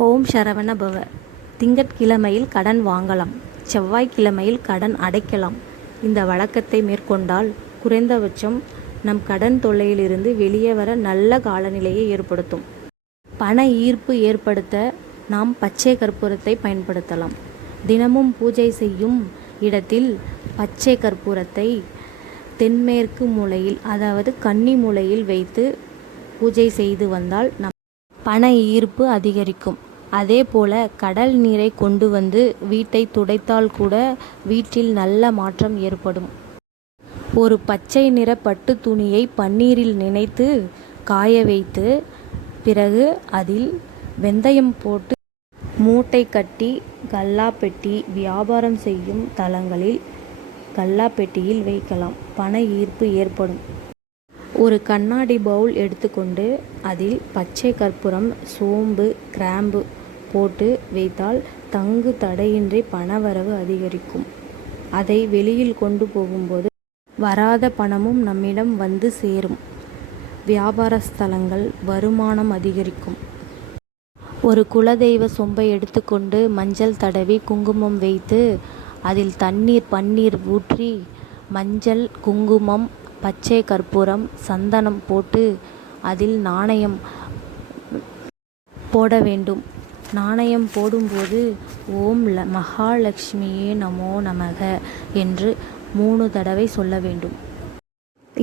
ஓம் சரவண பவ. திங்கட்கிழமையில் கடன் வாங்கலாம், செவ்வாய்க்கிழமையில் கடன் அடைக்கலாம். இந்த வழக்கத்தை மேற்கொண்டால் குறைந்தபட்சம் நம் கடன் தொல்லையிலிருந்து வெளியே வர நல்ல காலநிலையை ஏற்படுத்தும். பண ஈர்ப்பு ஏற்படுத்த நாம் பச்சை கற்பூரத்தை பயன்படுத்தலாம். தினமும் பூஜை செய்யும் இடத்தில் பச்சை கற்பூரத்தை தென்மேற்கு மூலையில், அதாவது கன்னி மூலையில் வைத்து பூஜை செய்து வந்தால் பண ஈர்ப்பு அதிகரிக்கும். அதே போல கடல் நீரை கொண்டு வந்து வீட்டை துடைத்தால் கூட வீட்டில் நல்ல மாற்றம் ஏற்படும். ஒரு பச்சை நிற பட்டு துணியை பன்னீரில் நினைத்து காய வைத்து பிறகு அதில் வெந்தயம் போட்டு மூட்டை கட்டி கல்லாப்பெட்டி, வியாபாரம் செய்யும் தலங்களில் கல்லாப்பெட்டியில் வைக்கலாம். பண ஈர்ப்பு ஏற்படும். ஒரு கண்ணாடி பவுல் எடுத்துக்கொண்டு அதில் பச்சை கற்பூரம், சோம்பு, கிராம்பு போட்டு வைத்தால் தங்கு தடையின்றி பணவரவு அதிகரிக்கும். அதை வெளியில் கொண்டு போகும்போது வராத பணமும் நம்மிடம் வந்து சேரும். வியாபார ஸ்தலங்கள் வருமானம் அதிகரிக்கும். ஒரு குலதெய்வ சொம்பை எடுத்துக்கொண்டு மஞ்சள் தடவி குங்குமம் வைத்து அதில் பன்னீர் ஊற்றி மஞ்சள், குங்குமம், பச்சை கற்பூரம், சந்தனம் போட்டு அதில் நாணயம் போட வேண்டும். நாணயம் போடும்போது ஓம் மகாலட்சுமியே நமோ நமக என்று 3 தடவை சொல்ல வேண்டும்.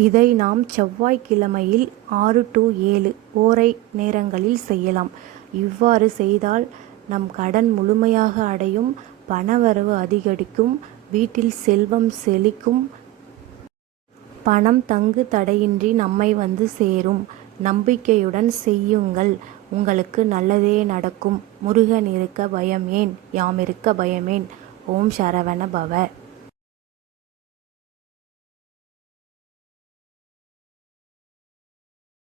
இதை நாம் செவ்வாய்க்கிழமையில் 6 to 7 ஓரை நேரங்களில் செய்யலாம். இவ்வாறு செய்தால் நம் கடன் முழுமையாக அடையும், பணவரவு அதிகரிக்கும், வீட்டில் செல்வம் செழிக்கும், பணம் தங்கு தடையின்றி நம்மை வந்து சேரும். நம்பிக்கையுடன் செய்யுங்கள், உங்களுக்கு நல்லதே நடக்கும். முருகன் இருக்க பயம் ஏன், யாம் இருக்க பயமேன். ஓம் சரவண பவ.